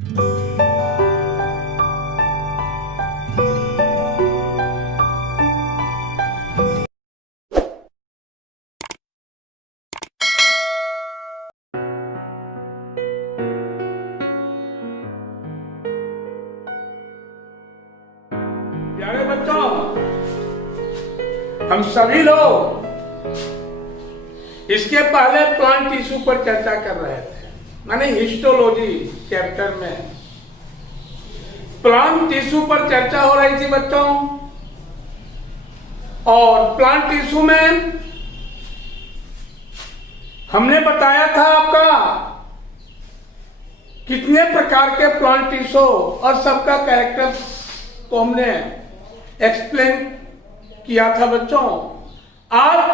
प्यारे बच्चों, हम सभी लोग इसके पहले प्लांट टिश्यू पर चर्चा कर रहे थे, माने हिस्टोलॉजी चैप्टर में प्लांट टिश्यू पर चर्चा हो रही थी बच्चों। और प्लांट टिश्यू में हमने बताया था आपका कितने प्रकार के प्लांट टिश्यू और सबका कैरेक्टर को हमने एक्सप्लेन किया था बच्चों। आज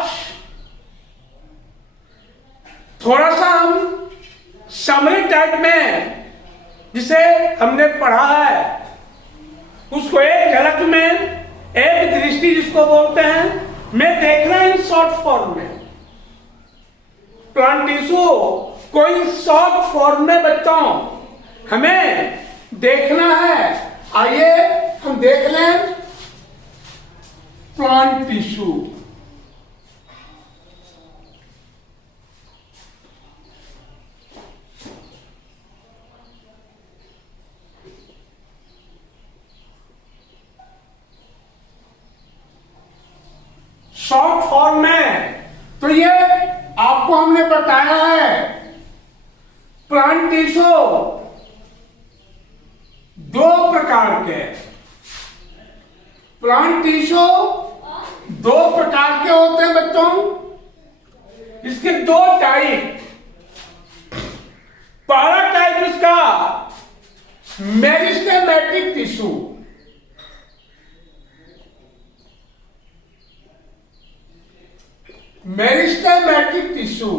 थोड़ा सा हम समरी टाइप में जिसे हमने पढ़ा है उसको एक झलक में, एक दृष्टि जिसको बोलते हैं, मैं देखना इन शॉर्ट फॉर्म में। प्लांट टिश्यू कोई शॉर्ट फॉर्म में बच्चों हमें देखना है। आइए हम देख लें प्लांट टिश्यू। शॉर्ट फॉर्म में तो ये आपको हमने बताया है प्लांट टिश्यू दो प्रकार के। प्लांट टिश्यू दो प्रकार के होते हैं बच्चों। इसके दो टाइप। पहला टाइप इसका मेरिस्टेमेटिक टिश्यू। मेरिस्टेमेटिक टिश्यू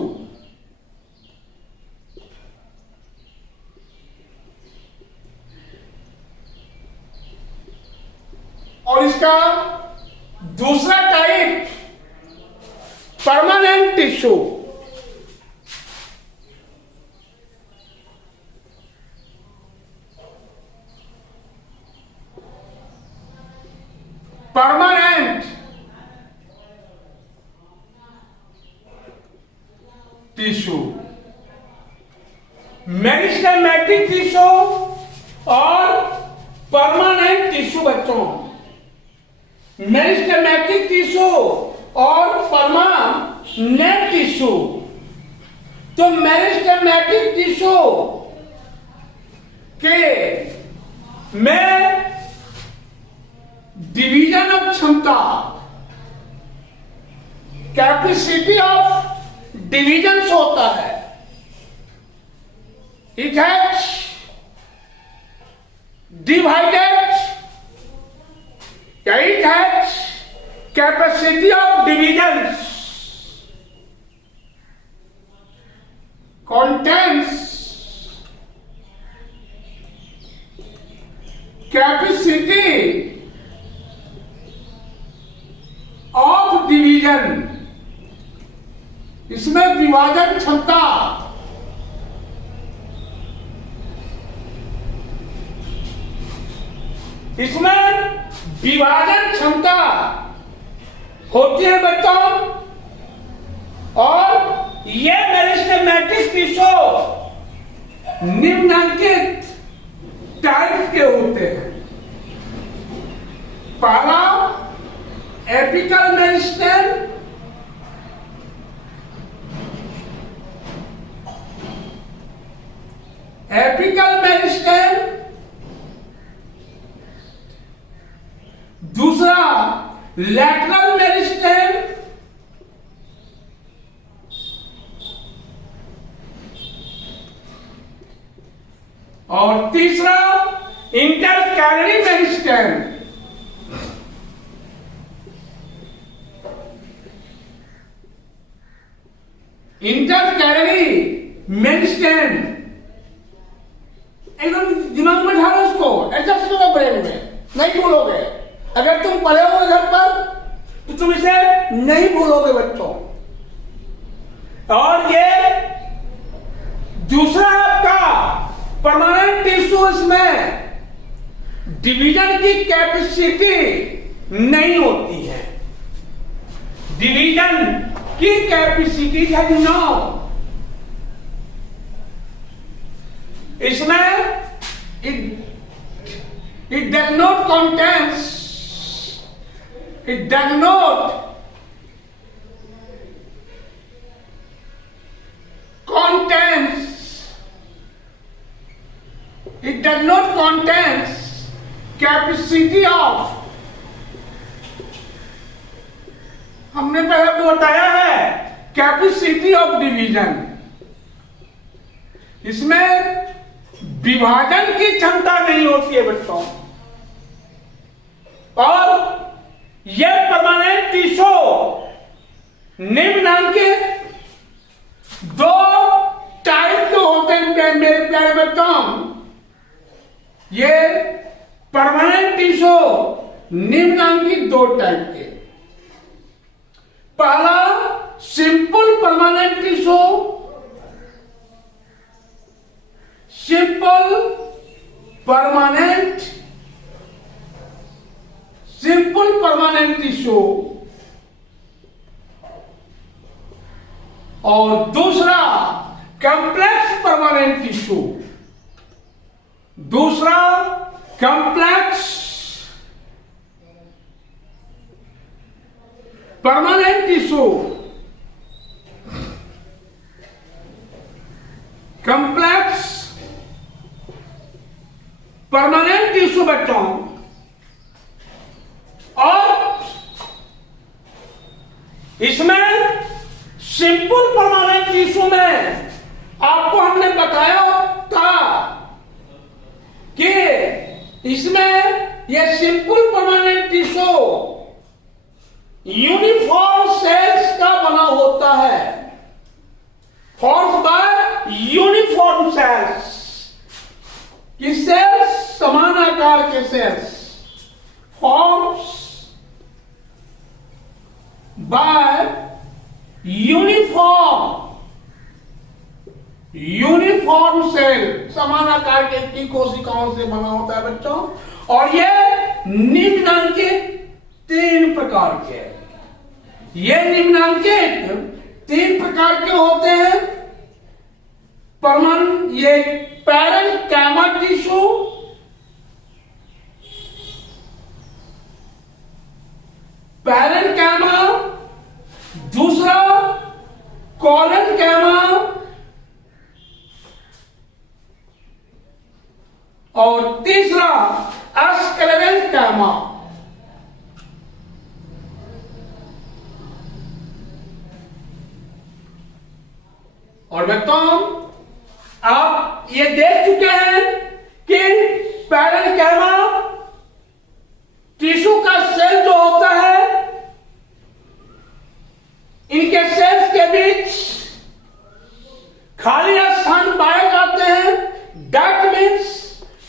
और इसका दूसरा type permanent tissue. Permanent tissue, meristematic tissue और परमानेंट टिश्यू बच्चों। मेरिस्टेमेटिक टिश्यू और परमानेंट टिश्यू। तो मेरिस्टेमेटिक टिश्यू के में डिवीजन ऑफ क्षमता, कैपेसिटी ऑफ डिवीजन होता है। It has divided, it has capacity of divisions, contains capacity of division। इसमें विभाजन क्षमता, इसमें विभाजन क्षमता होती है बच्चों। और ये मेरिस्टेमेटिक टिश्यू निम्नलिखित टाइप के होते हैं। पहला एपिकल मेरिस्टेम, एपिकल मेरिस्टेम। दूसरा लैटरल मेरिस्टेम। और तीसरा इंटरकैलरी मेरिस्टेम। इंटरकैलरी मेरिस्टेम एकदम दिमाग में ढालो उसको, एडजस्ट करो ब्रेन में, नहीं भूलोगे। अगर तुम पढ़े हो घर पर तो तुम इसे नहीं भूलोगे बच्चों। और ये दूसरा आपका परमानेंट टिश्यूज में डिवीजन की कैपेसिटी नहीं होती है। डिवीजन की कैपेसिटी है नो। इसमें it does not contains it does not contains capacity of, हमने पहले बताया है कैपेसिटी ऑफ डिवीजन। इसमें विभाजन की क्षमता नहीं होती है बच्चों। और यह परमानेंट टिश्यू निम्नलिखित दो टाइप के होते हैं मेरे प्यारे बच्चों। ये परमानेंट टिश्यू निम्नलिखित दो टाइप के। पहला simple permanent tissue, simple permanent tissue, और दूसरा कॉम्प्लेक्स परमानेंट टिश्यू। दूसरा complex permanent tissue, complex permanent tissue बच्चों। और इसमें सिंपल परमानेंट टिश्यू में आपको हमने बताया था कि इसमें यह simple permanent tissue uniform cells का बना होता है, फॉर्म्ड बाय यूनिफॉर्म सेल्स। कि सेल्स समान आकार के cells, forms by uniform cell, समान आकार की कोशिकाओं से बना होता है बच्चों। और ये निम्नलिखित तीन प्रकार के, ये निम्नलिखित तीन प्रकार के होते हैं। ये पैरेन्काइमा टिश्यू, पैरेन्काइमा, दूसरा कोलेनकाइमा, और तीसरा स्क्लेरेन्काइमा। और बच्चों आप ये देख चुके हैं कि पैरेन्काइमा टिश्यू का सेल जो होता है, इनके सेल्स के बीच खाली स्थान पाए जाते हैं। दैट मीन्स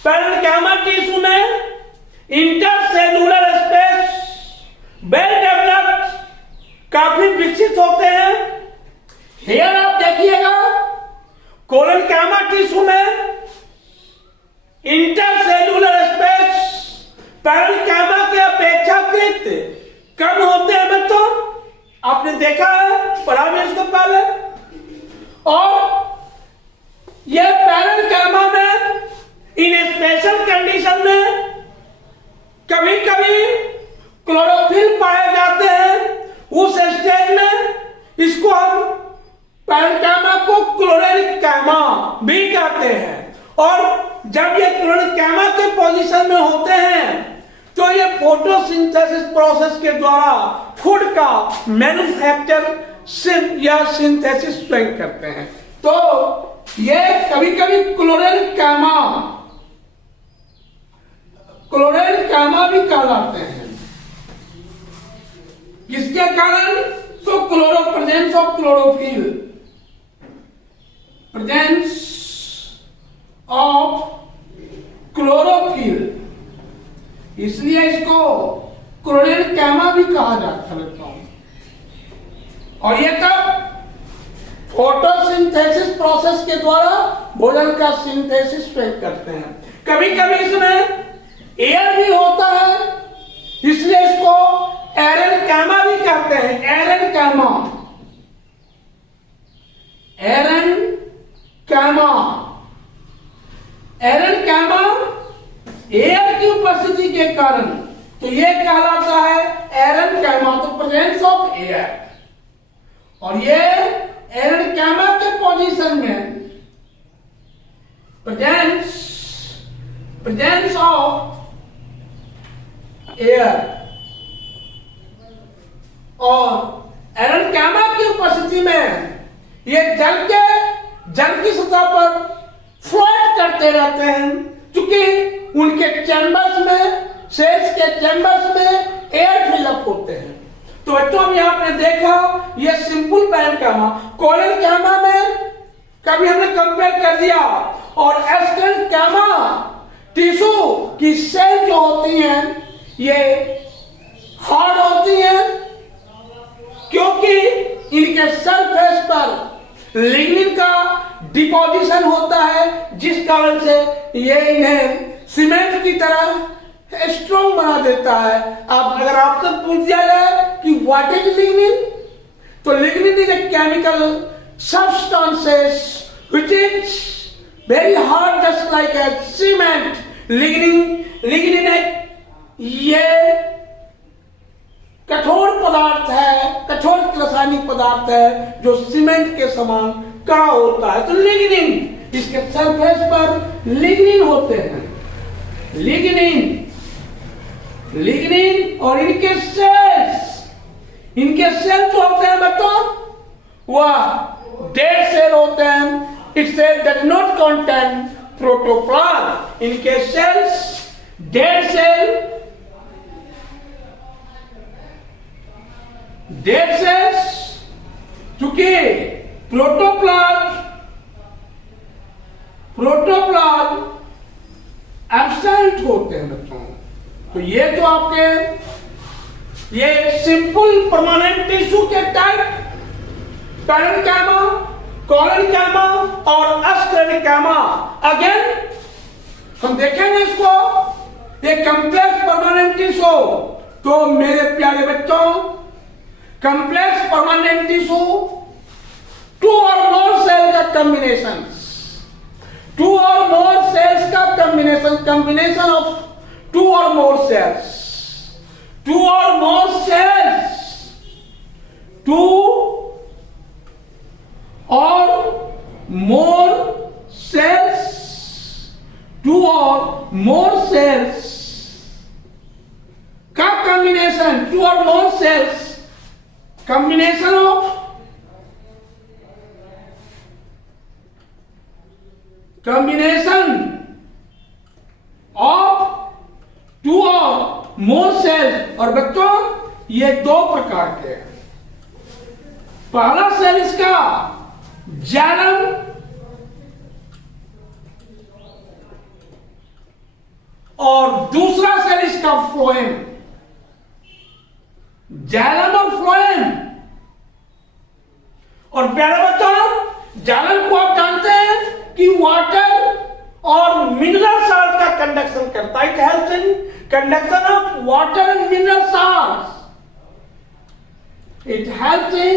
पैरेन्काइमा टिश्यू में इंटरसेलुलर स्पेस वेल डेवलप्ड, काफी विकसित होते हैं। हेयर आप देखिएगा, कोलेनकाइमा टिश्यू में इंटरसेलुलर स्पेस पैरेन्काइमा के अपेक्षाकृत कम होते हैं बच्चों। आपने देखा है, पढ़ा भी इसको पहले। और यह पैरेन्काइमा में इन स्पेशल कंडीशन में कभी कभी क्लोरोफिल पाए जाते हैं। उस स्टेज में इसको हम पैरेन्काइमा को क्लोरेन्काइमा भी कहते हैं। और जब ये क्लोरेन्काइमा के पोजीशन में होते हैं तो ये फोटोसिंथेसिस प्रोसेस के द्वारा फूड का मैन्युफैक्चर या सिंथेसिस स्वयं करते हैं। तो ये कभी कभी क्लोरेन्काइमा भी कहलाते हैं। किसके कारण? तो presence of chlorophyll, presence of chlorophyll, इसलिए इसको क्लोरेन्काइमा भी कहा जाता है। और ये तब फोटोसिंथेसिस प्रोसेस के द्वारा भोजन का सिंथेसिस करते हैं। कभी कभी इसमें एयर भी होता है, इसलिए इसको एरेनकाइमा भी कहते हैं। एरेनकाइमा, एरेनकाइमा, एरेनकाइमा एयर की उपस्थिति के कारण तो ये कहलाता है एरेनकाइमा, तो प्रेजेंस ऑफ एयर। और ये एरेनकाइमा के पोजीशन में प्रेजेंस ऑफ एयर और एरेनकाइमा की उपस्थिति में ये जल की सतह पर फ्लोट करते रहते हैं, क्योंकि उनके चैम्बर्स में, सेल्स के चैम्बर्स में एयर फिलअप होते हैं। तो बच्चों अभी आपने देखा ये सिंपल पैरेनकाइमा, कोलेनकाइमा में कभी हमने कंपेयर कर दिया, और एस्टेरेनकाइमा टिश्यू की सेल जो होती हैं ये हार्ड होती हैं, क्योंकि इनके सरफेस पर लिग्निन का डिपोजिशन होता है, जिस कारण से ये इन्हें सीमेंट की तरह स्ट्रॉन्ग बना देता है। अब अगर आपसे पूछ दिया जाए कि व्हाट इज लिग्निन, तो lignin is a chemical substances which is very hard just like a cement. Lignin ये कठोर पदार्थ है, कठोर रासायनिक पदार्थ है जो सीमेंट के समान कड़ा होता है। तो लिग्निन, इसके सरफेस पर लिग्निन होते हैं, लिग्निन और इनके सेल्स जो होते हैं बच्चों वह डेड सेल होते हैं। It cell does not contain protoplasm. इनके सेल्स डेड सेल्स, चूंकि प्रोटोप्लाज्म एब्सेंट होते हैं बच्चों। तो ये जो आपके ये सिंपल परमानेंट टिश्यू के टाइप पैरेनकाइमा, कोलेनकाइमा और एस्टेरेनकाइमा, अगेन हम देखेंगे इसको। ये कॉम्प्लेक्स परमानेंट टिश्यू, तो मेरे प्यारे बच्चों complex permanent tissue to or more cell का combination, to or more sales का combination of two or more cells, two or more cells, two or more cells, two or more cells का combination, two or more cells combination of two or more cell. और बच्चों ये दो प्रकार के, पहला cell इसका जाइलम और दूसरा सेल इसका फ्लोएम। जाइलम और फ्लोएम। और प्यारे बच्चों जाइलम को आप जानते हैं कि वाटर और मिनरल साल्ट का कंडक्शन करता है। It helps in conduction of water and mineral salt. It helps in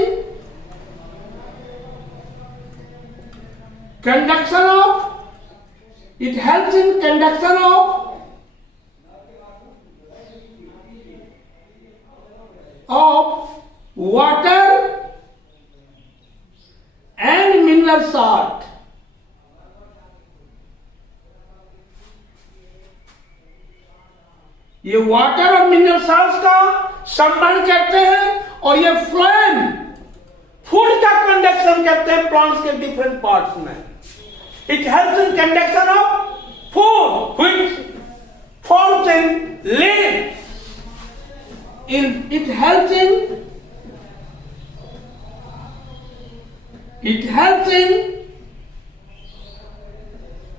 conduction of water and mineral salt. ये वाटर और मिनरल साल्ट्स का संबंध करते हैं, और ये फ्लोएम फूड का कंडक्शन करते हैं प्लांट्स के डिफरेंट पार्ट्स में। It helps in conduction of food which forms in leaves. It helps in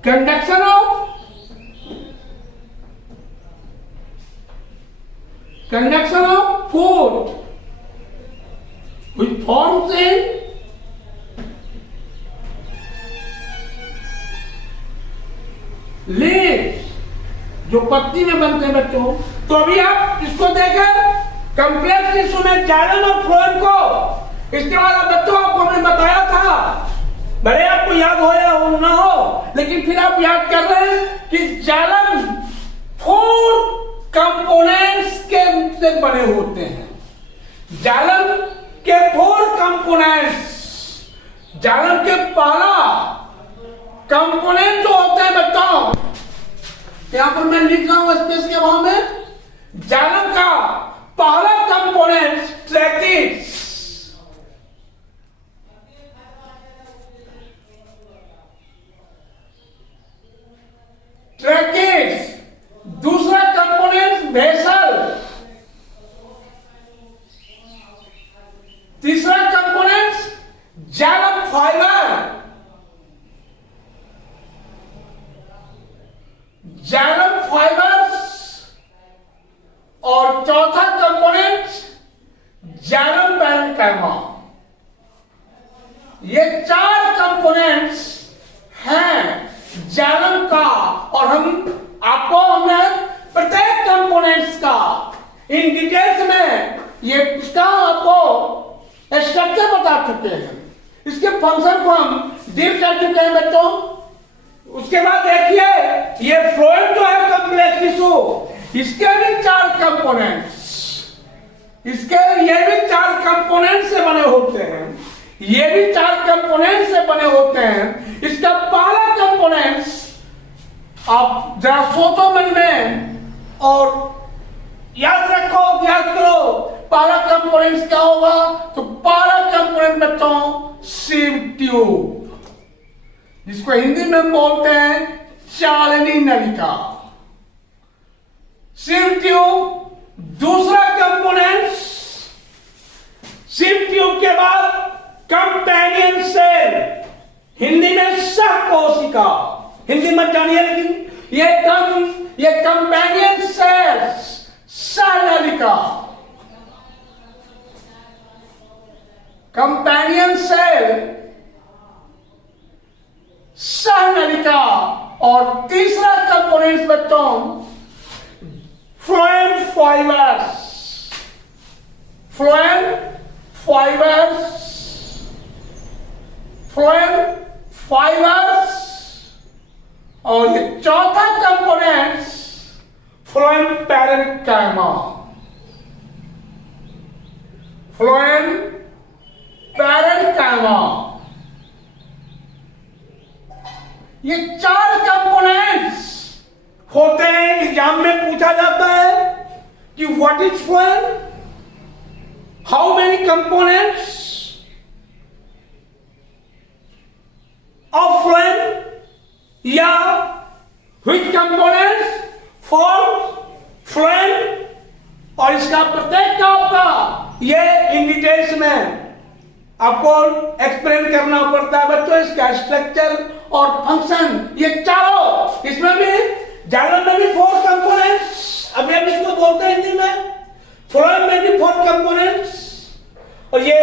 conduction of food which forms in जो पत्ती में बनते हैं बच्चों। तो अभी आप इसको देखें, कॉम्प्लेक्स टिश्यू में जाइलम और फ्लोएम को, इसके बाद आप बच्चों आपको हमने बताया था, भले आपको याद हो या हो ना हो, लेकिन फिर आप याद कर रहे हैं कि जाइलम 4 कंपोनेंट्स के से बने होते हैं। जाइलम के 4 कंपोनेंट्स, जाइलम के पहला कंपोनेंट जो होते हैं बच्चों, यहां पर मैं लिख रहा हूं स्पेस के अभाव में, जाइलम का पहला कंपोनेंट ट्रैकिड्स, ट्रैकिड्स, दूसरा कंपोनेंट वेसल, तीसरा component xylem fibre, xylem fibres, और चौथा कंपोनेंट जाइलम पैरेन्काइमा। ये 4 कंपोनेंट्स हैं जाइलम का, और हमने प्रत्येक कंपोनेंट्स का इन डिटेल्स में ये इसका आपको स्ट्रक्चर बता चुके हैं, इसके फंक्शन को हम डील कर चुके हैं बच्चों। उसके बाद देखिए ये फ्लोएम जो है कॉम्प्लेक्स टिश्यू, इसके भी 4 कंपोनेंट्स, ये भी 4 कंपोनेंट से बने होते हैं, ये भी 4 कंपोनेंट से बने होते हैं। इसका पहला कंपोनेंट आप जरा सोचो मन में और याद रखो, याद करो, पहला कंपोनेंट क्या होगा? तो पहला कंपोनेंट बच्चों सीव ट्यूब, जिसको हिंदी में बोलते हैं चालनी नलिका, सीव ट्यूब। दूसरा कंपोनेंट सीव ट्यूब के बाद कंपेनियन सेल, हिंदी में सहकोशिका, हिंदी मत जानिए लेकिन ये कंपेनियन सेल्स, सहनलिका, कंपेनियन सेल, सहनलिका। और तीसरा कंपोनेंट बच्चों phloem fibres, phloem fibres, phloem fibres. और ये चौथा component phloem parenchyma, phloem parenchyma. ये 4 कंपोनेंट्स होते हैं। एग्जाम में पूछा जाता है कि what is phloem, how many components of phloem, या व्हिच कंपोनेंट्स फॉर फ्लोएम। और इसका प्रत्येक का आपका ये इन डिटेल्स में आपको एक्सप्लेन करना पड़ता है बच्चों, इसका स्ट्रक्चर और फंक्शन, ये चारों। इसमें भी जाइलम में भी 4 कंपोनेंट्स, अभी हम इसको बोलते हैं हिंदी में, फ्लोएम में भी 4 कंपोनेंट्स, और ये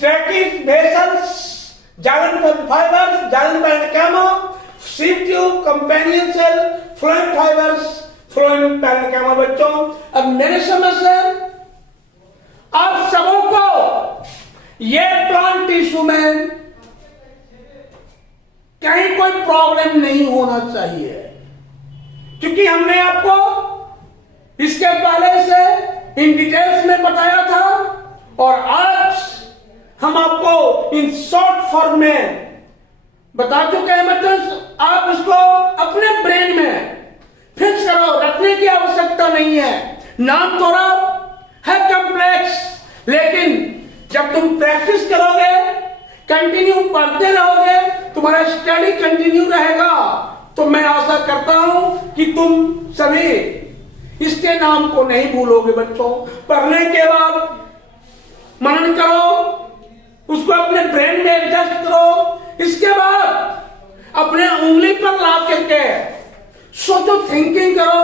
tracheids, vessels, xylem fibres, xylem parenchyma, sieve tube, companion cell, phloem fibres, phloem parenchyma. बच्चों अब मेरे समझ से आप सबों को ये प्लांट टिश्यू में कहीं कोई प्रॉब्लम नहीं होना चाहिए, क्योंकि हमने आपको इसके पहले से इन डिटेल्स में बताया था, और आज हम आपको इन शॉर्ट फॉर्म में बता चुके हैं। मतलब आप इसको अपने ब्रेन में फिक्स करो, रखने की आवश्यकता नहीं है। नाम थोड़ा है कॉम्प्लेक्स, लेकिन जब तुम प्रैक्टिस करोगे, कंटिन्यू पढ़ते रहोगे, तुम्हारा स्टडी कंटिन्यू रहेगा, तो मैं आशा करता हूं कि तुम सभी इसके नाम को नहीं भूलोगे बच्चों। पढ़ने के बाद मनन करो, उसको अपने ब्रेन में एडजस्ट करो, इसके बाद अपने उंगली पर ला करके सोचो, थिंकिंग करो।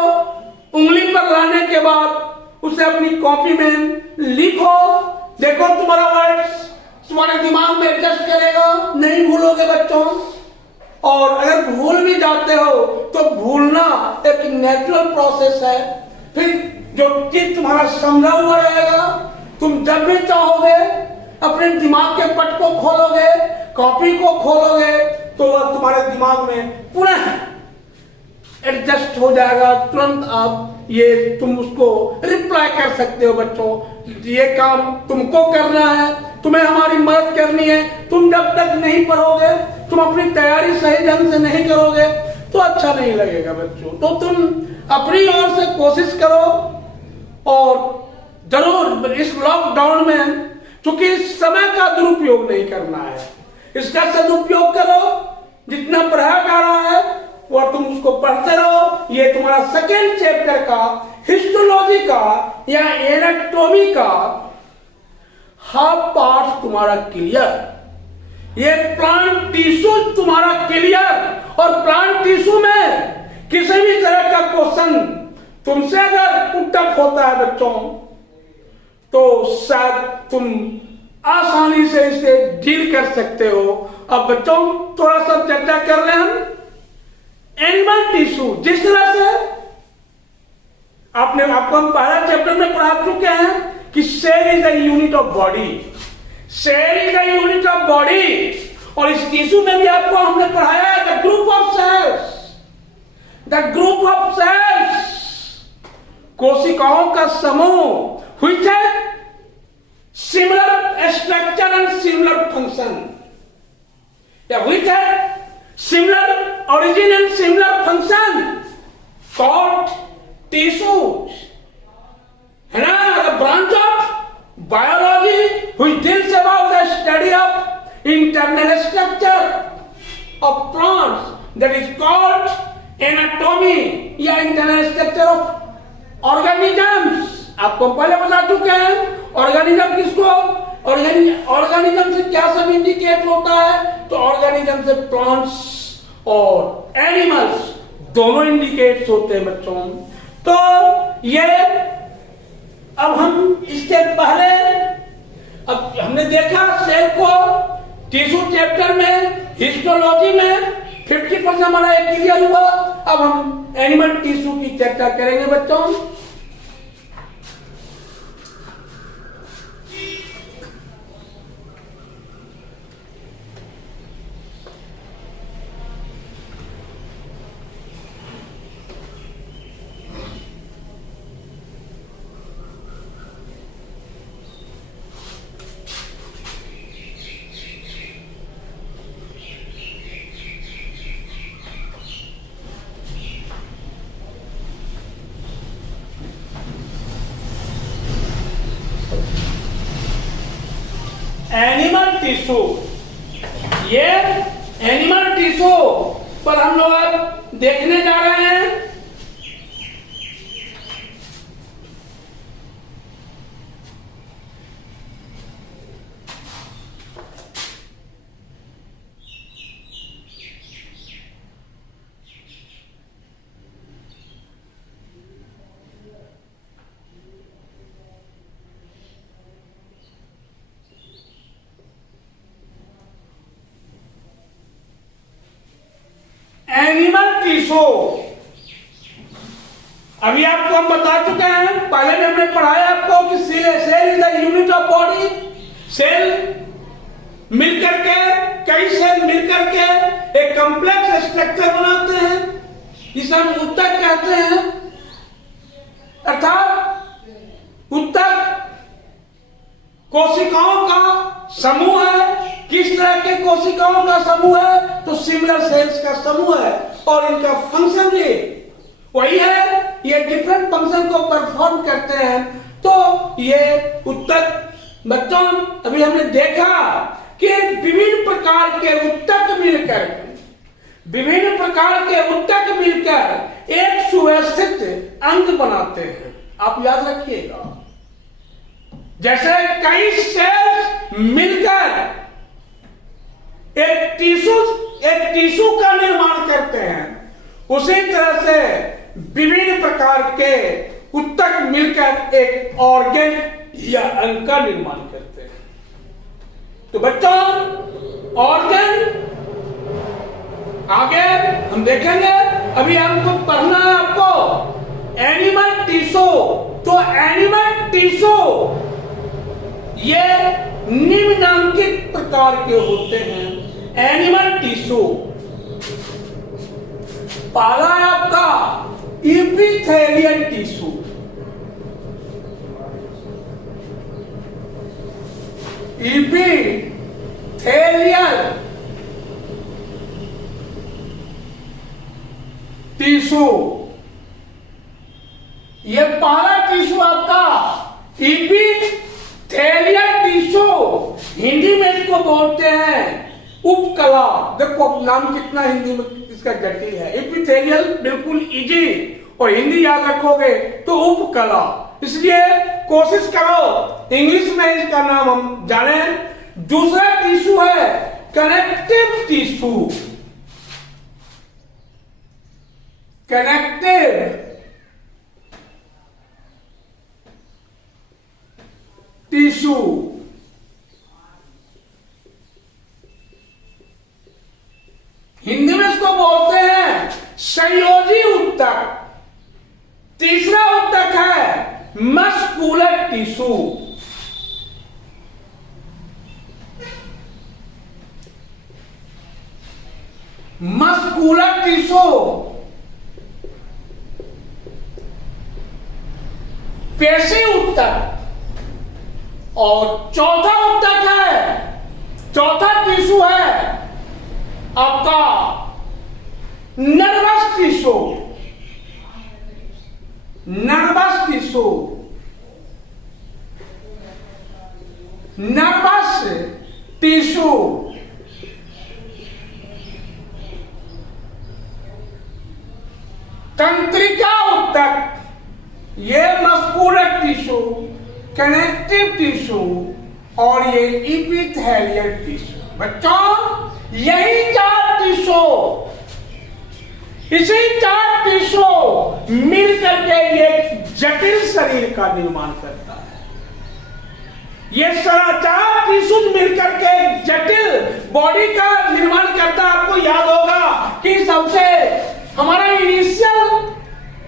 उंगली पर लाने के बाद उसे अपनी कॉपी में लिखो, देखो तुम्हारा वर्ड्स तुम्हारे दिमाग में एडजस्ट करेगा, नहीं भूलोगे बच्चों। और अगर भूल भी जाते हो तो भूलना एक नेचुरल प्रोसेस है। फिर जो चीज तुम्हारा समझा हुआ रहेगा, तुम जब भी चाहोगे अपने दिमाग के पट को खोलोगे, कॉपी को खोलोगे, तो वह तुम्हारे दिमाग में पुनः एडजस्ट हो जाएगा। तुरंत आप ये तुम उसको रिप्लाई कर सकते हो। बच्चों, ये काम तुमको करना है, तुम्हें हमारी मदद करनी है। तुम जब तक नहीं पढ़ोगे, तुम अपनी तैयारी सही ढंग से नहीं करोगे तो अच्छा नहीं लगेगा बच्चों। तो तुम अपनी ओर से कोशिश करो, और जरूर इस लॉकडाउन में, क्योंकि समय का दुरुपयोग नहीं करना है, इसका सदुपयोग करो। जितना पढ़ाया जा रहा है वो तुम उसको पढ़ते रहो। ये तुम्हारा सेकेंड चैप्टर का हिस्टोलॉजी का या एनाटॉमी का हाफ पार्ट तुम्हारा क्लियर। ये प्लांट टिश्यू तुम्हारा क्लियर। और प्लांट टिश्यू में किसी भी तरह का क्वेश्चन तुमसे अगर पुटअप होता है बच्चों, तो शायद तुम आसानी से इसे डील कर सकते हो। अब बच्चों, थोड़ा सा चर्चा कर रहे हैं हम एनिमल टिश्यू। जिस तरह से आपको हम पहला चैप्टर में पढ़ा चुके हैं कि cell is the unit of body, cell is the unit of body. और इस टिश्यू में भी आपको हमने पढ़ाया है the group of cells, the group of cells, कोशिकाओं का समूह व्हिच है similar structure and similar function, या व्हिच है similar origin and similar function called tissues, है ना? The branch of biology which deals about the study of internal structure of plants, that is called anatomy या internal structure of organisms। आपको पहले बता चुके हैं ऑर्गेनिज्म किसको, ऑर्गेनिज्म से क्या सब इंडिकेट होता है। तो ऑर्गेनिज्म से प्लांट्स और एनिमल्स दोनों इंडिकेट होते हैं बच्चों। तो ये अब हम इसके पहले अब हमने देखा सेल को टिश्यू चैप्टर में, हिस्टोलॉजी में 50% हमारा क्लियर हुआ। अब हम एनिमल टिश्यू की चर्चा करेंगे बच्चों। एनिमल टिश्यू, ये एनिमल टिश्यू पर हम लोग अब देखने जा रहे हैं। एनिमल टिश्यू अभी आपको हम बता चुके हैं, पहले में हमने पढ़ाया आपको कि cell is the unit of body. Cell मिलकर के, कई सेल मिलकर के एक कॉम्प्लेक्स स्ट्रक्चर बनाते हैं, जिसे हम ऊतक कहते हैं। अर्थात ऊतक कोशिकाओं का समूह है। किस तरह के कोशिकाओं का समूह है? तो सिमिलर सेल्स का समूह है, और इनका फंक्शन भी वही है। ये डिफरेंट फंक्शन को परफॉर्म करते हैं। तो ये ऊतक बच्चों, अभी हमने देखा कि विभिन्न प्रकार के ऊतक मिलकर एक सुव्यवस्थित अंग बनाते हैं। आप याद रखिएगा, जैसे कई सेल्स मिलकर एक टिश्यू का निर्माण करते हैं, उसी तरह से विभिन्न प्रकार के ऊतक मिलकर एक ऑर्गन या अंग का निर्माण करते हैं। तो बच्चों, ऑर्गन आगे हम देखेंगे। अभी हमको पढ़ना है आपको ये निम्नलिखित प्रकार के होते हैं। एनिमल टिश्यू, पहला है आपका इपिथेलियल टिश्यू। इपिथेलियल टिश्यू, ये पहला टिश्यू आपका इपिथेलियल टिश्यू, हिंदी में इसको बोलते हैं उपकला। देखो नाम कितना हिंदी में इसका जटिल है। इपिथेलियल बिल्कुल इजी, और हिंदी याद रखोगे तो उपकला। इसलिए कोशिश करो इंग्लिश में इसका नाम हम जाने। दूसरा टिश्यू है connective tissue. Connective tissue, Hindi में इसको बोलते हैं संयोजी ऊतक। तीसरा ऊतक है मस्कुलर टिश्यू। मस्कुलर टिश्यू पेशी ऊतक। और चौथा ऊतक है, चौथा टिश्यू है आपका nervous tissue. Nervous tissue, nervous tissue तंत्रिका ऊतक, ये मस्कुलर टिश्यू, कनेक्टिव टिश्यू और ये इपिथेलियल टिश्यू। बच्चों यही चार टिश्यू, इसी चार टिश्यू मिल करके ये जटिल शरीर का निर्माण करता है। ये सारा चार टिश्यू मिलकर के जटिल बॉडी का निर्माण करता है। आपको याद होगा कि सबसे हमारा इनिशियल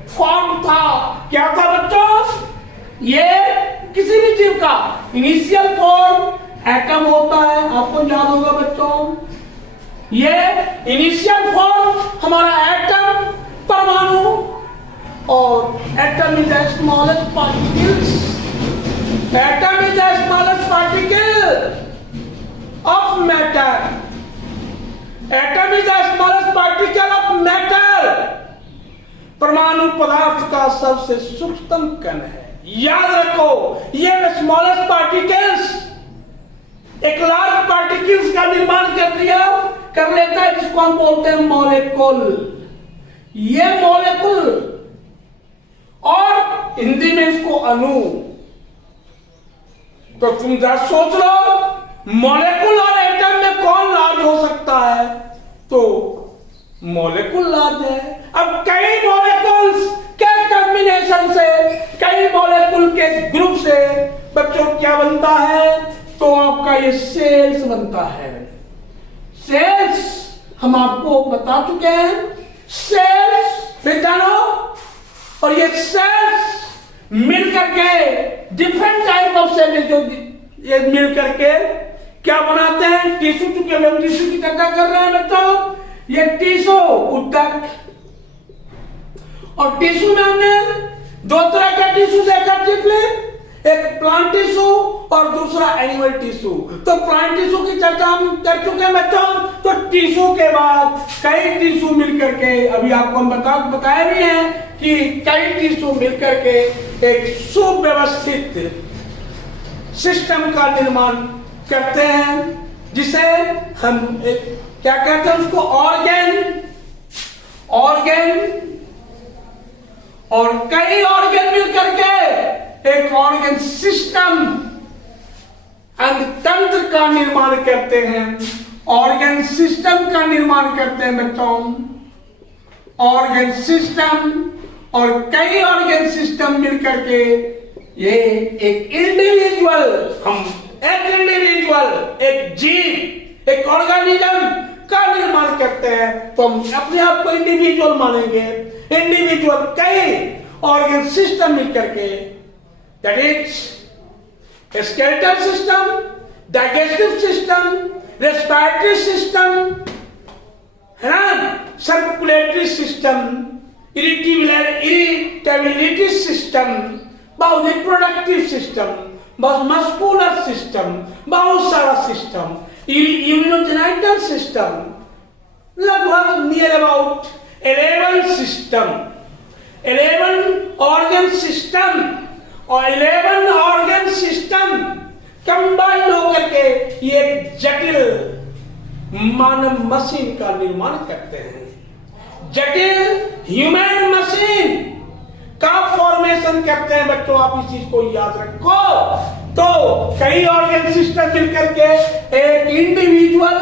फॉर्म था, क्या था बच्चों? ये किसी भी जीव का इनिशियल फॉर्म एटम होता है। आपको याद होगा बच्चों, ये इनिशियल फॉर्म हमारा एटम, परमाणु, और atom is the smallest particles. Atom is the smallest particle of matter. Atom is the smallest particle of matter. परमाणु पदार्थ का सबसे सूक्ष्मतम कण है। याद रखो, ये स्मॉलेस्ट पार्टिकल्स एक लार्ज पार्टिकल्स का निर्माण कर लेता है, जिसको हम बोलते हैं मॉलिक्यूल। ये मॉलिक्यूल, और हिंदी में इसको अणु। तो तुम जरा सोच लो, मॉलिक्यूल और एटम में कौन लार्ज हो सकता है? तो मॉलिक्यूल लार्ज है। अब कई मॉलिक्यूल्स के कॉम्बिनेशन से, कई मॉलिक्यूल के ग्रुप से बच्चों क्या बनता है? तो आपका ये सेल्स बनता है। सेल्स हम आपको बता चुके हैं। सेल्स फिर जानो, और ये सेल्स मिलकर के डिफरेंट टाइप ऑफ सेल जो ये मिलकर के क्या बनाते हैं? टिश्यू। चूंकि हम टिश्यू की चर्चा कर रहे हैं बच्चों, ये टिश्यू ऊतक। और टिश्यू में हमने दो तरह का टिश्यू देखा चिपले, एक प्लांट टिश्यू और दूसरा एनिमल टिश्यू। तो प्लांट टिश्यू की चर्चा हम कर चुके हैं बच्चों। तो टिश्यू के बाद कई टिश्यू मिलकर के, अभी आपको हम बताए भी हैं कि कई टिश्यू मिलकर के एक सुव्यवस्थित सिस्टम का निर्माण करते हैं, जिसे हम क्या कहते हैं? उसको ऑर्गन। और कई ऑर्गन मिलकर के एक ऑर्गन सिस्टम एंड तंत्र का निर्माण करते हैं। ऑर्गन सिस्टम का निर्माण करते हैं बच्चों। ऑर्गन सिस्टम और कई ऑर्गन सिस्टम मिलकर के ये एक इंडिविजुअल, एक जीव, एक ऑर्गेनिज्म का निर्माण करते हैं। तो हम अपने आप को इंडिविजुअल मानेंगे। इंडिविजुअल कई ऑर्गन सिस्टम मिलकर के, that is skeletal system, digestive system, respiratory system, है ना, सर्कुलेटरी सिस्टम, इरिटेबिलिटी सिस्टम, बहुत रिप्रोडक्टिव सिस्टम, बहुत मस्कुलर सिस्टम, बहुत सारा सिस्टम, इम्यूनोजेनिटल सिस्टम, लगभग near about 11 system, 11 organ system, और 11 ऑर्गन सिस्टम कंबाइन होकर के ये जटिल मानव मशीन का निर्माण करते हैं। जटिल ह्यूमन मशीन का फॉर्मेशन करते हैं। बच्चों आप इस चीज को याद रखो। तो कई ऑर्गन सिस्टम मिलकर के एक इंडिविजुअल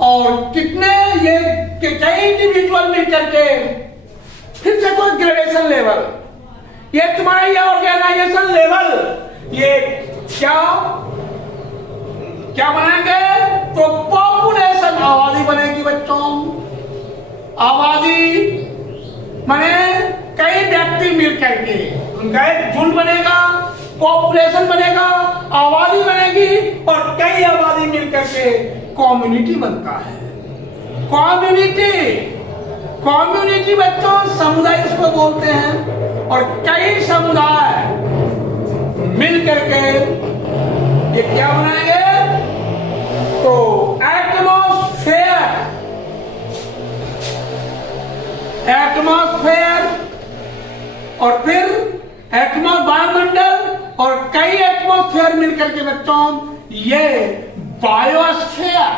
और कितने ये कई इंडिविजुअल मिलकर के फिर से कोई ग्रेडेशन लेवल, ये तुम्हारा ये ऑर्गेनाइजेशन लेवल, ये क्या बनाएंगे? तो पॉपुलेशन, आबादी बनेगी बच्चों। आबादी माने कई व्यक्ति मिलकर के उनका एक झुंड बनेगा, पॉपुलेशन बनेगा, आबादी बनेगी, और कई आबादी मिलकर के कम्युनिटी बनता है। कम्युनिटी बच्चों समुदाय इसको बोलते हैं। और कई समुदाय मिलकर के ये क्या बनाएंगे? तो एटमॉस्फेयर और फिर वायुमंडल और कई एटमॉस्फेयर मिलकर के बच्चों ये बायोस्फीयर,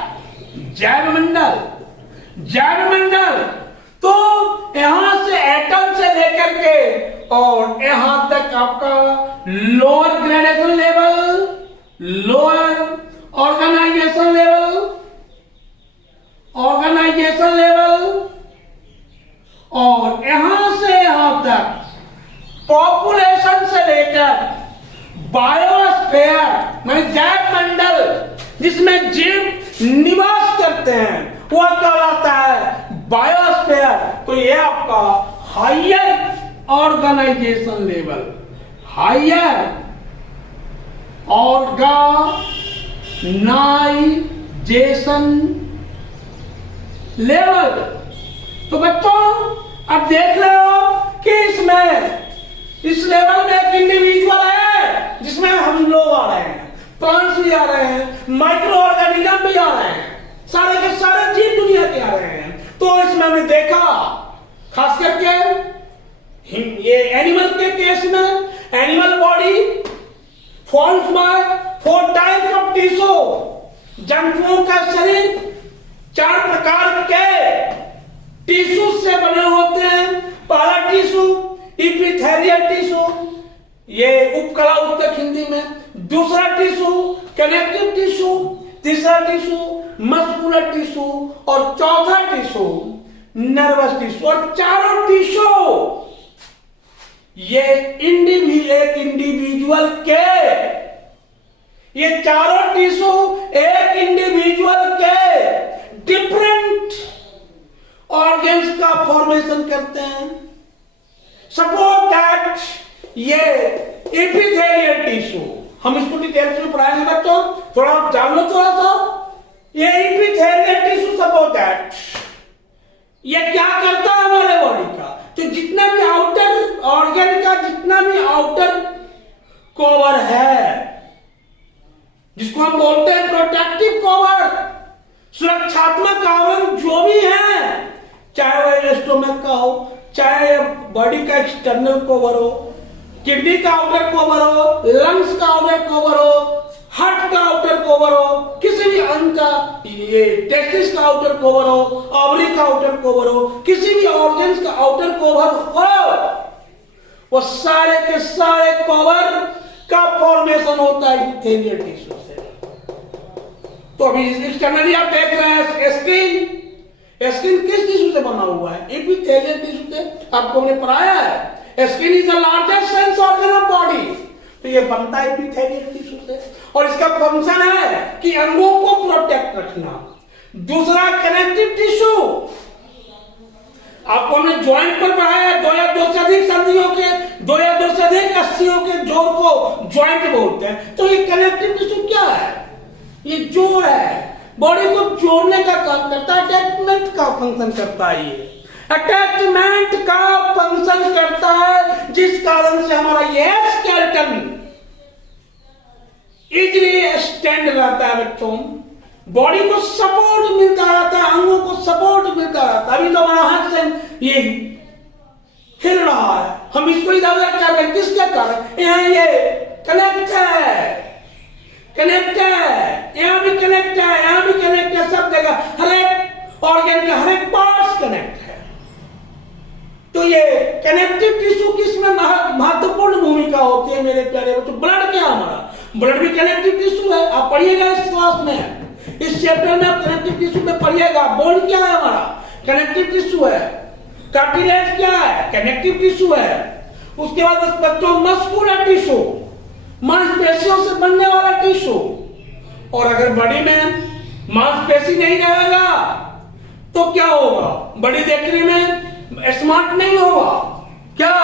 जैवमंडल। तो यहां से एटम से लेकर के और यहां तक आपका lower gradation level, lower organisation level, और यहां से यहां तक पॉपुलेशन से लेकर बायोस्फीयर माने जैव मंडल जिसमें जीव निवास करते हैं वह कहलाता है बायोस्फीयर। तो ये आपका हायर ऑर्गेनाइजेशन लेवल। तो बच्चों अब देख रहे हो कि इस लेवल में एक इंडिविजुअल है जिसमें हम लोग आ रहे हैं, प्लांट्स भी आ रहे हैं, माइक्रो ऑर्गेनिज्म भी आ रहे हैं, सारे के सारे जीव दुनिया के आ रहे हैं। तो इसमें हमने देखा खास करके ये एनिमल के केस में animal body forms by 4 types of tissue. जंतुओं का शरीर 4 प्रकार के टिश्यू से बने होते हैं। पहला टिश्यू इपिथेलियल टिश्यू, ये उपकला उत्तक हिंदी में। दूसरा टिश्यू कनेक्टिव टिश्यू, तीसरा टिश्यू मस्कुलर टिश्यू, और चौथा टिश्यू नर्वस टिश्यू। और चारों टिश्यू ये एक इंडिविजुअल के, ये चारों टिश्यू एक इंडिविजुअल के डिफरेंट ऑर्गन्स का फॉर्मेशन करते हैं। सपोज दैट ये एपिथेलियल टिश्यू, हम इसको डिटेल्स में पढ़ाएंगे बच्चों, थोड़ा आप जान लो थोड़ा सा। ये एपिथेलियल टिश्यू सपोज दैट ये क्या करता है हमारे बॉडी का? तो जितना भी आउटर ऑर्गन का जितना भी आउटर कवर है, जिसको हम बोलते हैं प्रोटेक्टिव कवर, सुरक्षात्मक आवरण जो भी है, चाहे वह स्टोमक का हो, चाहे बॉडी का एक्सटर्नल कवर हो, किडनी का आउटर कवर हो, लंग्स का आउटर कवर हो, हार्ट का आउटर कवर हो, किसी भी अंग का, ये टेस्टिस का आउटर कवर हो, ओवरी का आउटर कवर हो, किसी भी ऑर्गन्स का आउटर कवर हो, वो सारे के सारे कवर का फॉर्मेशन होता है एपिथेलियल टिश्यू से। तो अभी एक्सटर्नली आप देख रहे हैं स्किन किस टिश्यू से बना हुआ है? एपिथेलियल टिश्यू से। आपको हमने पढ़ाया है skin is the largest sense organ of body. तो ये बनता है एपिथेलियल टिश्यू से, और इसका फंक्शन है कि अंगों को प्रोटेक्ट रखना। दूसरा कनेक्टिव टिश्यू, आपको हमने ज्वाइंट पर पढ़ाया, दो या दो से अधिक संधियों के, दो या दो से अधिक अस्थियों के जोड़ को ज्वाइंट बोलते हैं। तो ये कनेक्टिव टिश्यू क्या है? ये जोड़ है, बॉडी को जोड़ने का काम करता है, अटैचमेंट का फंक्शन करता है। ये अटैचमेंट का फंक्शन करता है, जिस कारण से हमारा ये स्केलेटन इजीली स्टैंड रहता है बच्चों। बॉडी को सपोर्ट मिलता रहता है, अंगों को सपोर्ट मिलता रहता है। अभी तो हमारा हाथ से ये हिल रहा है, हम इसको इधर उधर कर रहे हैं, किसके कारण? यहाँ ये कनेक्ट है, कनेक्ट है, यहाँ भी कनेक्ट है, यहाँ भी कनेक्ट है, सब जगह हर एक ऑर्गन का हर एक पार्ट्स कनेक्ट है। तो ये कनेक्टिव टिश्यू किसमें महत्वपूर्ण भूमिका होती है मेरे प्यारे बच्चों? ब्लड क्या हमारा? ब्लड भी कनेक्टिव टिश्यू है। आप पढ़िएगा इस क्लास में, इस चैप्टर में आप कनेक्टिव टिश्यू में पढ़िएगा। बोन क्या है हमारा? कनेक्टिव टिश्यू है। कार्टिलेज क्या है? कनेक्टिव टिश्यू है। उसके बाद बच्चों मस्कुलर टिश्यू, मांसपेशियों से बनने वाला टिश्यू। और अगर बॉडी में मांसपेशी नहीं रहेगा तो क्या होगा? बॉडी देखने में स्मार्ट नहीं होगा, क्या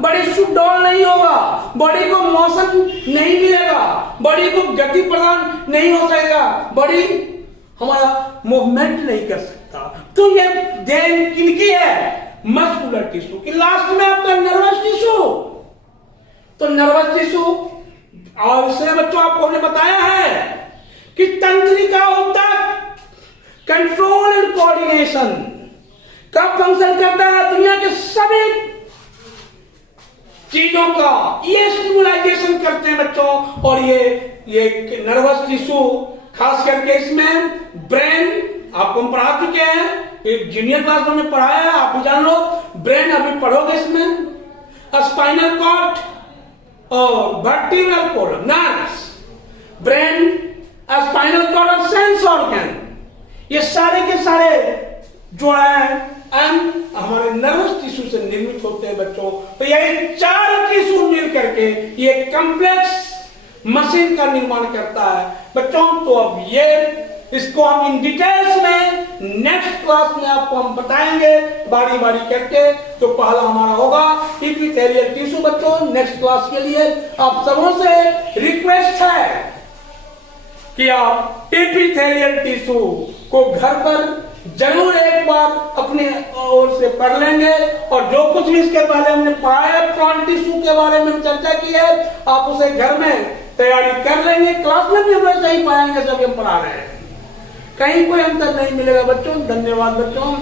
बॉडी सुडौल नहीं होगा, बॉडी को मोशन नहीं मिलेगा, बॉडी को गति प्रदान नहीं हो सकेगा, बॉडी हमारा मूवमेंट नहीं कर सकता। तो ये देन किनकी है? मस्कुलर टिश्यू की। लास्ट में आपका नर्वस टिश्यू। तो नर्वस टिश्यू और इससे बच्चों आपको हमने बताया है कि तंत्रिका होता कंट्रोल एंड कोऑर्डिनेशन का फंक्शन करता है दुनिया के सभी चीजों का, ये स्टिमुलाइजेशन करते हैं बच्चों। और ये नर्वस टिश्यू खास करके इसमें ब्रेन आपको हम पढ़ा चुके हैं, एक जूनियर क्लास में पढ़ाया है, आप भी जान लो। ब्रेन अभी पढ़ोगे इसमें, स्पाइनल कॉर्ड और vertebral column, nerves, brain, spinal cord और सेंस ऑर्गन, ये सारे के सारे जो है हमारे नर्वस टिश्यू से निर्मित होते हैं बच्चों। तो ये चार टिश्यू मिल करके ये कॉम्प्लेक्स मशीन का निर्माण करता है बच्चों। तो अब ये इसको हम इन डिटेल्स में नेक्स्ट क्लास में आपको हम बताएंगे बारी बारी करके। तो पहला हमारा होगा एपिथेलियल टिश्यू बच्चों। नेक्स्ट क्लास के लिए आप सबों से रिक्वेस्ट है कि आप एपिथेलियल टिश्यू को घर पर जरूर एक बार अपने ओर से पढ़ लेंगे। और जो कुछ भी इसके पहले हमने पढ़ा है प्लांट टिश्यू के बारे में चर्चा की है, आप उसे घर में तैयारी कर लेंगे। क्लास में भी हम वैसे ही पढ़ाएंगे जब हम पढ़ा रहे हैं, कहीं कोई अंतर नहीं मिलेगा बच्चों। धन्यवाद बच्चों।